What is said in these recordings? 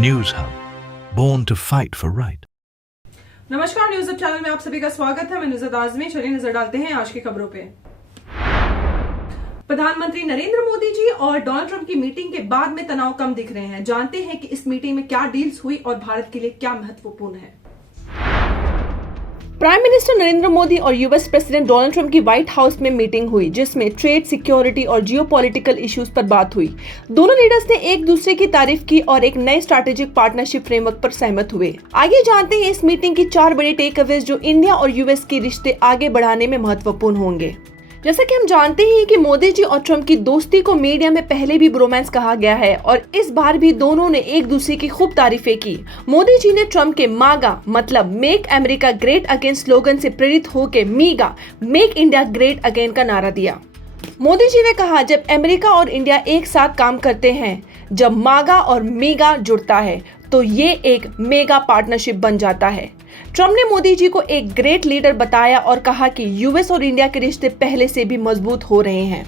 News hub, born to fight for right. नमस्कार, news hub channel में आप सभी का स्वागत है। मैं नुसरत आजमी। चलिए नजर डालते हैं आज की खबरों पे। प्रधानमंत्री नरेंद्र मोदी जी और डोनाल्ड ट्रंप की मीटिंग के बाद में तनाव कम दिख रहे हैं। जानते हैं कि इस मीटिंग में क्या डील्स हुई और भारत के लिए क्या महत्वपूर्ण है। प्राइम मिनिस्टर नरेंद्र मोदी और यूएस प्रेसिडेंट डोनाल्ड ट्रंप की व्हाइट हाउस में मीटिंग हुई, जिसमें ट्रेड, सिक्योरिटी और जियोपॉलिटिकल इश्यूज पर बात हुई। दोनों लीडर्स ने एक दूसरे की तारीफ की और एक नए स्ट्रैटेजिक पार्टनरशिप फ्रेमवर्क पर सहमत हुए। आगे जानते हैं इस मीटिंग की 4 बड़े टेक अवेज जो इंडिया और यूएस के रिश्ते आगे बढ़ाने में महत्वपूर्ण होंगे। जैसा कि हम जानते हैं कि मोदी जी और ट्रंप की दोस्ती को मीडिया में पहले भी ब्रोमांस कहा गया है और इस बार भी दोनों ने एक दूसरे की खूब तारीफें की। मोदी जी ने ट्रंप के मागा मतलब make America great again slogan से प्रेरित होकर मीगा मेक इंडिया ग्रेट अगेन का नारा दिया। मोदी जी ने कहा, जब अमेरिका और इंडिया एक साथ काम करते हैं, जब मागा और मीगा जुड़ता है तो ये एक मेगा पार्टनरशिप बन जाता है। ट्रंप ने मोदी जी को एक ग्रेट लीडर बताया और कहा कि यूएस और इंडिया के रिश्ते पहले से भी मजबूत हो रहे हैं।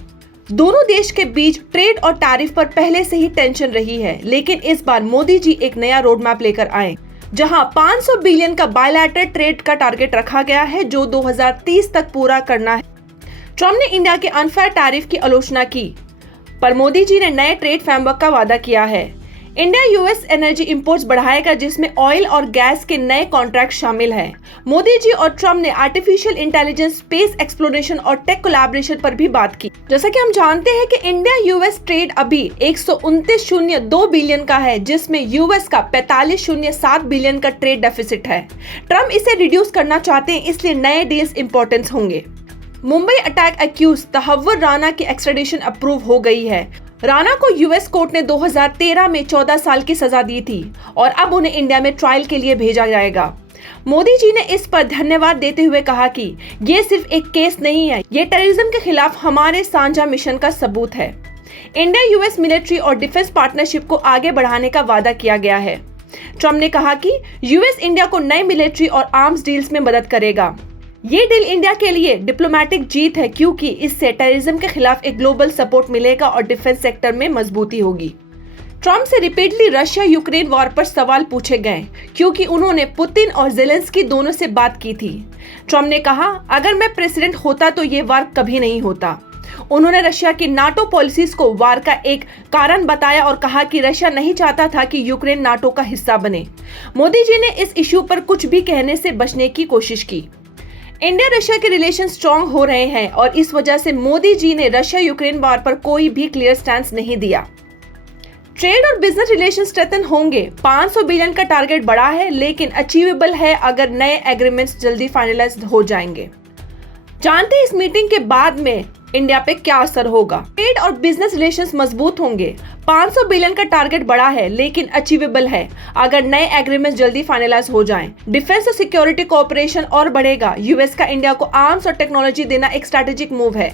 दोनों देश के बीच ट्रेड और टैरिफ पर पहले से ही टेंशन रही है, लेकिन इस बार मोदी जी एक नया रोड मैप लेकर आए, जहां 500 बिलियन का बायलैटरल ट्रेड का टारगेट रखा गया है, जो 2030 तक पूरा करना है। ट्रंप ने इंडिया के अनफेयर टैरिफ की आलोचना की, पर मोदी जी ने नए ट्रेड फ्रेमवर्क का वादा किया है। इंडिया यूएस एनर्जी इंपोर्ट्स बढ़ाएगा, जिसमें ऑयल और गैस के नए कॉन्ट्रैक्ट शामिल हैं। मोदी जी और ट्रंप ने आर्टिफिशियल इंटेलिजेंस, स्पेस एक्सप्लोरेशन और टेक कोलैबोरेशन पर भी बात की। जैसा कि हम जानते हैं कि इंडिया यूएस ट्रेड अभी 129.02 बिलियन का है, जिसमें यूएस का 45.07 बिलियन का ट्रेड डेफिसिट है। ट्रंप इसे रिड्यूस करना चाहते हैं, इसलिए नए डील्स इंपॉर्टेंस होंगे। मुंबई अटैक एक्यूज तहव्वुर राना की एक्स्ट्रेडिशन अप्रूव हो गई है। राणा को यूएस कोर्ट ने 2013 में 14 साल की सजा दी थी और अब उन्हें इंडिया में ट्रायल के लिए भेजा जाएगा। मोदी जी ने इस पर धन्यवाद देते हुए कहा कि ये सिर्फ एक केस नहीं है, ये टेररिज्म के खिलाफ हमारे साझा मिशन का सबूत है। इंडिया यूएस मिलिट्री और डिफेंस पार्टनरशिप को आगे बढ़ाने का वादा किया गया है। ट्रंप ने कहा कि यूएस इंडिया को नई मिलिट्री और आर्म्स डील्स में मदद करेगा। ये डील इंडिया के लिए डिप्लोमेटिक जीत है, क्योंकि इससे टेररिज्म के खिलाफ एक ग्लोबल सपोर्ट मिलेगा और डिफेंस सेक्टर में मजबूती होगी। ट्रंप से रिपीटली रशिया यूक्रेन वॉर पर सवाल पूछे गए, क्योंकि उन्होंने पुतिन और जेलेंस्की दोनों से बात की थी। ट्रंप ने कहा, अगर मैं प्रेसिडेंट होता तो ये वार कभी नहीं होता। उन्होंने रशिया की नाटो पॉलिसीज को वार का एक कारण बताया और कहा कि रशिया नहीं चाहता था कि यूक्रेन नाटो का हिस्सा बने। मोदी जी ने इस इश्यू पर कुछ भी कहने से बचने की कोशिश की। इंडिया रशिया के रिलेशन स्ट्रॉन्ग हो रहे हैं और इस वजह से मोदी जी ने रशिया यूक्रेन वार पर कोई भी क्लियर स्टैंड नहीं दिया। ट्रेड और बिजनेस रिलेशन स्ट्रेंथन होंगे। 500 बिलियन का टारगेट बड़ा है, लेकिन अचीवेबल है अगर नए एग्रीमेंट्स जल्दी फाइनलाइज हो जाएंगे। जानते हैं इस मीटिंग के बाद में इंडिया पे क्या असर होगा। ट्रेड और बिजनेस रिलेशंस मजबूत होंगे। 500 बिलियन का टारगेट बड़ा है, लेकिन अचीवेबल है अगर नए एग्रीमेंट्स जल्दी फाइनलाइज हो जाएं। डिफेंस और सिक्योरिटी कोऑपरेशन और बढ़ेगा। यूएस का इंडिया को आर्म्स और टेक्नोलॉजी देना एक स्ट्रैटेजिक मूव है।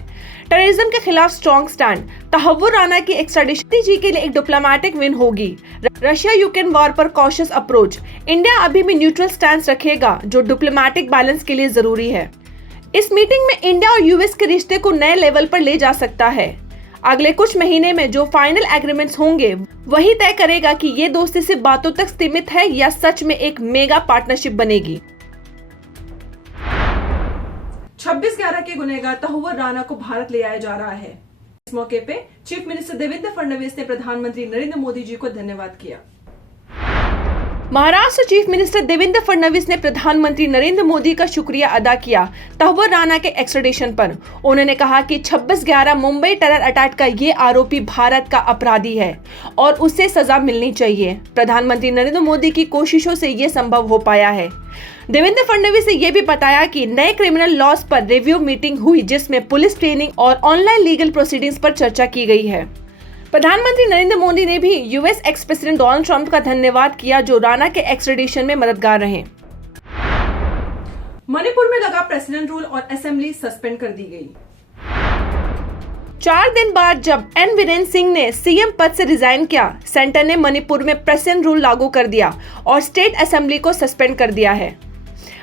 टेररिज्म के खिलाफ स्ट्रॉन्ग स्टैंड। तहव्वुर राना की एक्स्ट्रेडिशन जी के लिए एक डिप्लोमेटिक विन होगी। रशिया यूक्रेन वॉर पर कॉशियस अप्रोच। इंडिया अभी भी न्यूट्रल स्टैंड रखेगा, जो डिप्लोमेटिक बैलेंस के लिए जरूरी है। इस मीटिंग में इंडिया और यूएस के रिश्ते को नए लेवल पर ले जा सकता है। अगले कुछ महीने में जो फाइनल एग्रीमेंट्स होंगे वही तय करेगा कि ये दोस्ती सिर्फ बातों तक सीमित है या सच में एक मेगा पार्टनरशिप बनेगी। 26/11 के गुनहगार तहव्वुर राना को भारत ले आया जा रहा है। इस मौके पे चीफ मिनिस्टर देवेंद्र फडणवीस ने प्रधानमंत्री नरेंद्र मोदी जी को धन्यवाद किया। महाराष्ट्र चीफ मिनिस्टर देवेंद्र फडणवीस ने प्रधानमंत्री नरेंद्र मोदी का शुक्रिया अदा किया तहव्वुर राना के एक्स्ट्रेडिशन पर। उन्होंने कहा कि 26/11 मुंबई टेरर अटैक का ये आरोपी भारत का अपराधी है और उसे सजा मिलनी चाहिए। प्रधानमंत्री नरेंद्र मोदी की कोशिशों से ये संभव हो पाया है। देवेंद्र फडणवीस ने यह भी बताया कि नए क्रिमिनल लॉज पर रिव्यू मीटिंग हुई, जिसमें पुलिस ट्रेनिंग और ऑनलाइन लीगल प्रोसीडिंग्स पर चर्चा की गई है। प्रधानमंत्री नरेंद्र मोदी ने भी US ex president Donald Trump का धन्यवाद किया, जो राणा के एक्स्ट्रेडिशन में मददगार रहे। मणिपुर में लगा प्रेसिडेंट रूल और असेंबली सस्पेंड कर दी गई। 4 दिन बाद जब एन वीरेंद्र सिंह ने सीएम पद से रिजाइन किया, सेंटर ने मणिपुर में प्रेसिडेंट रूल लागू कर दिया और स्टेट असेंबली को सस्पेंड कर दिया है।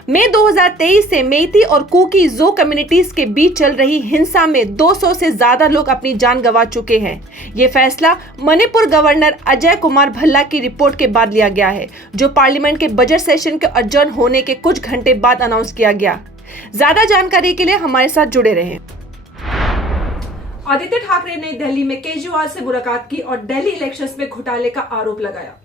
मई 2023 से मेइती और कुकी जो कम्युनिटीज के बीच चल रही हिंसा में 200 से ज्यादा लोग अपनी जान गंवा चुके हैं। ये फैसला मणिपुर गवर्नर अजय कुमार भल्ला की रिपोर्ट के बाद लिया गया है, जो पार्लियामेंट के बजट सेशन के अडजर्न होने के कुछ घंटे बाद अनाउंस किया गया। ज्यादा जानकारी के लिए हमारे साथ जुड़े रहें। आदित्य ठाकरे ने दिल्ली में केजरीवाल से मुलाकात की और दिल्ली इलेक्शंस में घोटाले का आरोप लगाया।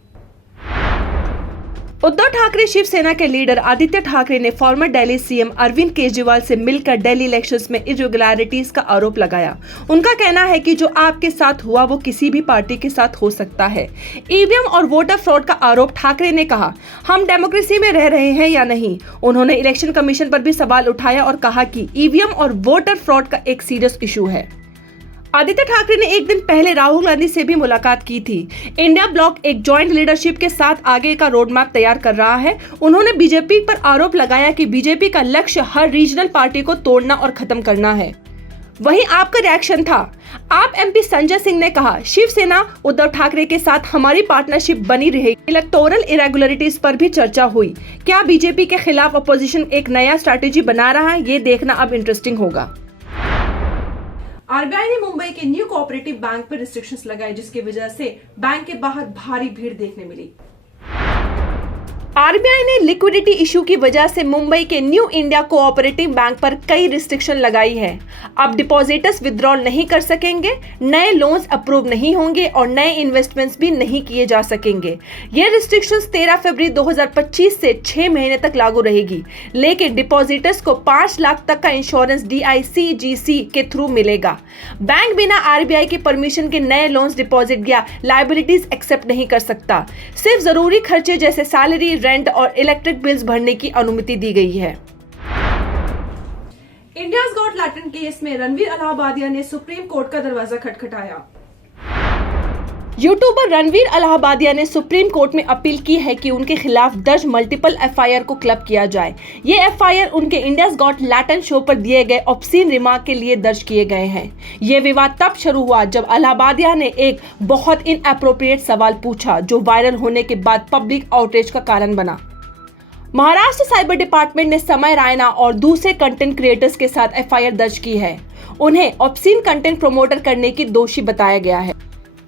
उद्धव ठाकरे शिवसेना के लीडर आदित्य ठाकरे ने फॉर्मर दिल्ली सीएम अरविंद केजरीवाल से मिलकर दिल्ली इलेक्शंस में इरेगुलरिटीज का आरोप लगाया। उनका कहना है कि जो आपके साथ हुआ वो किसी भी पार्टी के साथ हो सकता है। ईवीएम और वोटर फ्रॉड का आरोप ठाकरे ने कहा, हम डेमोक्रेसी में रह रहे हैं या नहीं। उन्होंने इलेक्शन कमीशन पर भी सवाल उठाया और कहा कि ईवीएम और वोटर फ्रॉड का एक सीरियस इशू है। आदित्य ठाकरे ने एक दिन पहले राहुल गांधी से भी मुलाकात की थी। इंडिया ब्लॉक एक जॉइंट लीडरशिप के साथ आगे का रोड मैप तैयार कर रहा है। उन्होंने बीजेपी पर आरोप लगाया कि बीजेपी का लक्ष्य हर रीजनल पार्टी को तोड़ना और खत्म करना है। वहीं आपका रिएक्शन था। आप एमपी संजय सिंह ने कहा, शिवसेना उद्धव ठाकरे के साथ हमारी पार्टनरशिप बनी रहेगी। इलेक्टोरल इरेगुलरिटीज पर भी चर्चा हुई। क्या बीजेपी के खिलाफ अपोजिशन एक नया स्ट्रैटेजी बना रहा है? ये देखना अब इंटरेस्टिंग होगा। आरबीआई ने मुंबई के न्यू कोऑपरेटिव बैंक पर रिस्ट्रिक्शंस लगाए, जिसकी वजह से बैंक के बाहर भारी भीड़ देखने मिली। आरबीआई ने लिक्विडिटी इशू की वजह से मुंबई के न्यू इंडिया कोऑपरेटिव बैंक पर कई रिस्ट्रिक्शन लगाई है। अब डिपॉजिटर्स विड्रॉल नहीं कर सकेंगे, नए लोन्स अप्रूव नहीं होंगे और नए इन्वेस्टमेंट्स भी नहीं किए जा सकेंगे। ये रिस्ट्रिक्शंस 13 फरवरी 2025 से 6 महीने तक लागू रहेगी, लेकिन डिपॉजिटर्स को 5 लाख तक का इंश्योरेंस DICGC के थ्रू मिलेगा। बैंक बिना आरबीआई के परमिशन के नए लोन्स डिपॉजिट या लायबिलिटीज एक्सेप्ट नहीं कर सकता। सिर्फ जरूरी खर्चे जैसे सैलरी, रेंट और इलेक्ट्रिक बिल्स भरने की अनुमति दी गई है। इंडियाज गॉट लैटेंट केस में रणवीर अलाहाबादिया ने सुप्रीम कोर्ट का दरवाजा खटखटाया। यूट्यूबर रणवीर अलाहाबादिया ने सुप्रीम कोर्ट में अपील की है कि उनके खिलाफ दर्ज मल्टीपल एफआईआर को क्लब किया जाए। ये एफआईआर उनके इंडियाज गॉट लैटेंट शो पर दिए गए ऑब्सीन रिमार्क के लिए दर्ज किए गए हैं। ये विवाद तब शुरू हुआ जब अलाहाबादिया ने एक बहुत इनएप्रोप्रिएट सवाल पूछा, जो वायरल होने के बाद पब्लिक आउटरीच का कारण बना। महाराष्ट्र साइबर डिपार्टमेंट ने समय रायना और दूसरे कंटेंट क्रिएटर्स के साथ एफआईआर दर्ज की है। उन्हें ऑब्सीन कंटेंट प्रमोटर करने की दोषी बताया गया है।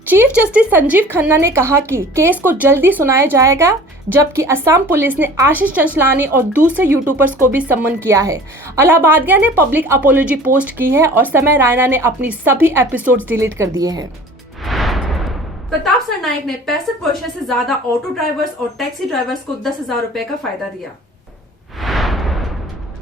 चीफ जस्टिस संजीव खन्ना ने कहा कि केस को जल्दी सुनाया जाएगा, जबकि असम पुलिस ने आशीष चंचलानी और दूसरे यूट्यूबर्स को भी सम्मन किया है। अलाहाबादिया ने पब्लिक अपोलॉजी पोस्ट की है और समय रायना ने अपनी सभी एपिसोड्स डिलीट कर दिए हैं। प्रताप सरनाइक ने 65 वर्ष से ज्यादा ऑटो ड्राइवर्स और टैक्सी ड्राइवर्स को 10,000 रुपए का फायदा दिया।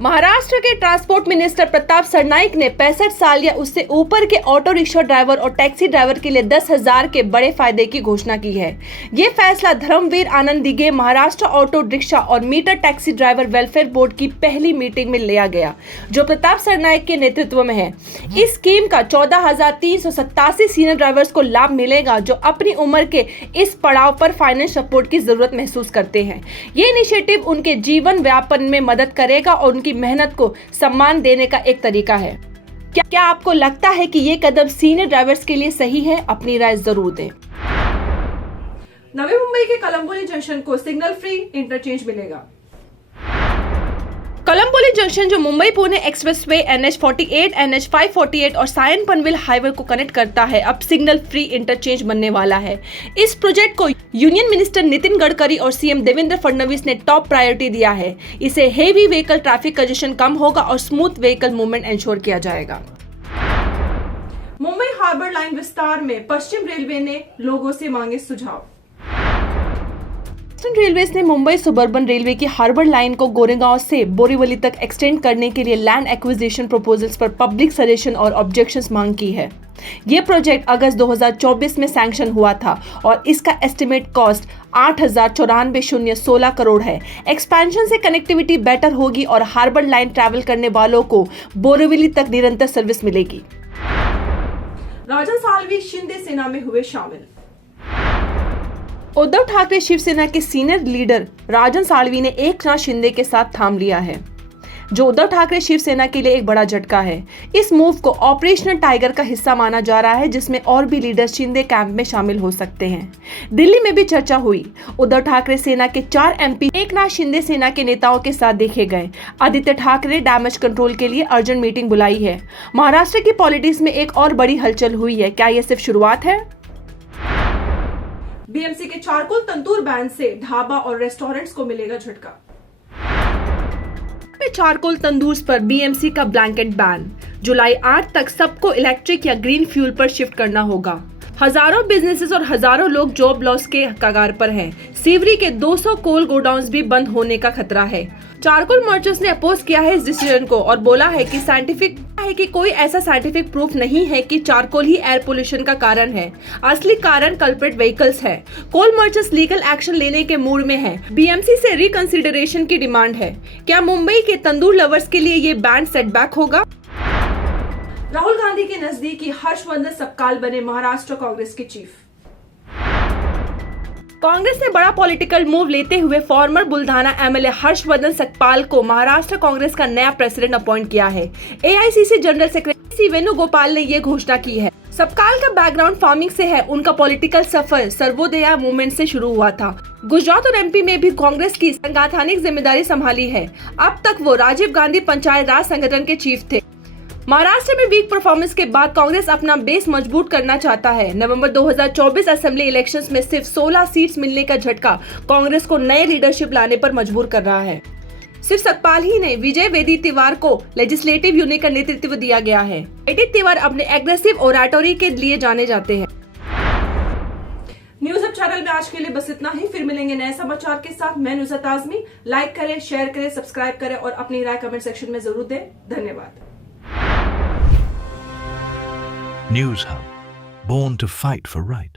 महाराष्ट्र के ट्रांसपोर्ट मिनिस्टर प्रताप सरनाइक ने 65 साल या उससे ऊपर के ऑटो रिक्शा ड्राइवर और टैक्सी ड्राइवर के लिए 10,000 के बड़े फायदे की घोषणा की है। ये फैसला धर्मवीर आनंद दिगे महाराष्ट्र ऑटो रिक्शा और meter taxi driver welfare board की पहली मीटिंग में लिया गया, जो प्रताप सरनाइक के नेतृत्व में है। इस स्कीम का 14,387 सीनियर ड्राइवर्स को लाभ मिलेगा, जो अपनी उम्र के इस पड़ाव पर फाइनेंस सपोर्ट की जरूरत महसूस करते हैं। ये इनिशिएटिव उनके जीवन व्यापन में मदद करेगा और उनकी मेहनत को सम्मान देने का एक तरीका है। क्या आपको लगता है कि ये कदम सीनियर ड्राइवर्स के लिए सही है? अपनी राय जरूर दें। नवी मुंबई के कलंबोली जंक्शन को सिग्नल फ्री इंटरचेंज मिलेगा। कलंबोली जंक्शन, जो Mumbai Pune expressway NH48, NH548 और सायन पनवेल हाईवे को कनेक्ट करता है, अब सिग्नल फ्री इंटरचेंज बनने वाला है। इस प्रोजेक्ट को यूनियन मिनिस्टर नितिन गडकरी और सीएम देवेंद्र फडणवीस ने टॉप प्रायोरिटी दिया है। इसे हेवी व्हीकल ट्रैफिक कंजेशन कम होगा और स्मूथ व्हीकल मूवमेंट इंश्योर किया जाएगा। मुंबई हार्बर लाइन विस्तार में पश्चिम रेलवे ने लोगों से मांगे सुझाव। ईस्टर्न रेलवेज ने मुंबई सुबर्बन रेलवे की हार्बर लाइन को गोरेगांव से बोरीवली तक एक्सटेंड करने के लिए लैंड एक्विजिशन प्रपोजल्स पर पब्लिक सजेशन और ऑब्जेक्शंस मांग की है। ये प्रोजेक्ट अगस्त 2024 में सैंक्शन हुआ था और इसका एस्टिमेट कॉस्ट 8,94,016 करोड़ है। एक्सपेंशन से कनेक्टिविटी बेटर होगी और हार्बर लाइन ट्रैवल करने वालों को बोरीवली तक निरंतर सर्विस मिलेगी। राजन साल्वी शिंदे सेना में हुए शामिल। उद्धव ठाकरे शिवसेना के सीनियर लीडर राजन साळवी ने एकनाथ शिंदे के साथ थाम लिया है। जो उद्धव ठाकरे शिवसेना के लिए एक बड़ा झटका है। इस मूव को ऑपरेशनल टाइगर का हिस्सा माना जा रहा है, जिसमें और भी लीडर्स शिंदे कैंप में शामिल हो सकते हैं। दिल्ली में भी चर्चा हुई। उद्धव ठाकरे सेना के 4 एमपी एकनाथ शिंदे सेना के नेताओं के साथ देखे गए। आदित्य ठाकरे डैमेज कंट्रोल के लिए अर्जेंट मीटिंग बुलाई है। महाराष्ट्र की पॉलिटिक्स में एक और बड़ी हलचल हुई है। क्या यह सिर्फ शुरुआत है? बीएमसी के चारकोल तंदूर बैन से ढाबा और रेस्टोरेंट्स को मिलेगा झटका। चारकोल तंदूर पर बीएमसी का ब्लैंकेट बैन। जुलाई 8 तक सबको इलेक्ट्रिक या ग्रीन फ्यूल पर शिफ्ट करना होगा। हजारों बिजनेसेस और हजारों लोग जॉब लॉस के कगार पर हैं। सीवरी के 200 कोल गोडाउन्स भी बंद होने का खतरा है। चारकोल मर्चेंट्स ने अपोज किया है इस डिसीजन को और बोला है कि कोई ऐसा साइंटिफिक प्रूफ नहीं है कि चारकोल ही एयर पोल्यूशन का कारण है। असली कारण कल्प्रिट व्हीकल्स है। कोल मर्चेंट्स लीगल एक्शन लेने के मूड में है। बीएमसी से रिकंसिडरेशन की डिमांड है। क्या मुंबई के तंदूर लवर्स के लिए ये बैन सेटबैक होगा? राहुल गांधी के नजदीकी हर्षवर्धन सपकाल बने महाराष्ट्र कांग्रेस के चीफ। कांग्रेस ने बड़ा पॉलिटिकल मूव लेते हुए फॉर्मर बुल्ढाना एमएलए हर्षवर्धन सकपाल को महाराष्ट्र कांग्रेस का नया प्रेसिडेंट अपॉइंट किया है। एआईसीसी जनरल सेक्रेटरी सी वेणुगोपाल ने ये घोषणा की है। सकपाल का बैकग्राउंड फार्मिंग से है। उनका पॉलिटिकल सफर सर्वोदया मूवमेंट से शुरू हुआ था। गुजरात और एमपी में भी कांग्रेस की संगठनिक जिम्मेदारी संभाली है। अब तक वो राजीव गांधी पंचायत राज संगठन के चीफ थे। महाराष्ट्र में वीक परफॉर्मेंस के बाद कांग्रेस अपना बेस मजबूत करना चाहता है। नवंबर 2024 असेंबली इलेक्शंस में सिर्फ 16 सीट्स मिलने का झटका कांग्रेस को नए लीडरशिप लाने पर मजबूर कर रहा है। सिर्फ सकपाल ही नहीं, विजय वेदी तिवार को लेजिस्लेटिव यूनिट का नेतृत्व दिया गया है। वेदी तिवार अपने एग्रेसिव ओराटोरी के लिए जाने जाते हैं। न्यूज अब चैनल में आज के लिए बस इतना ही। फिर मिलेंगे नए समाचार के साथ। मैं नुसरत आजमी। लाइक करें, शेयर करें, सब्सक्राइब करें और अपनी राय कमेंट सेक्शन में जरूर दें। धन्यवाद। News Hub, born to fight for right.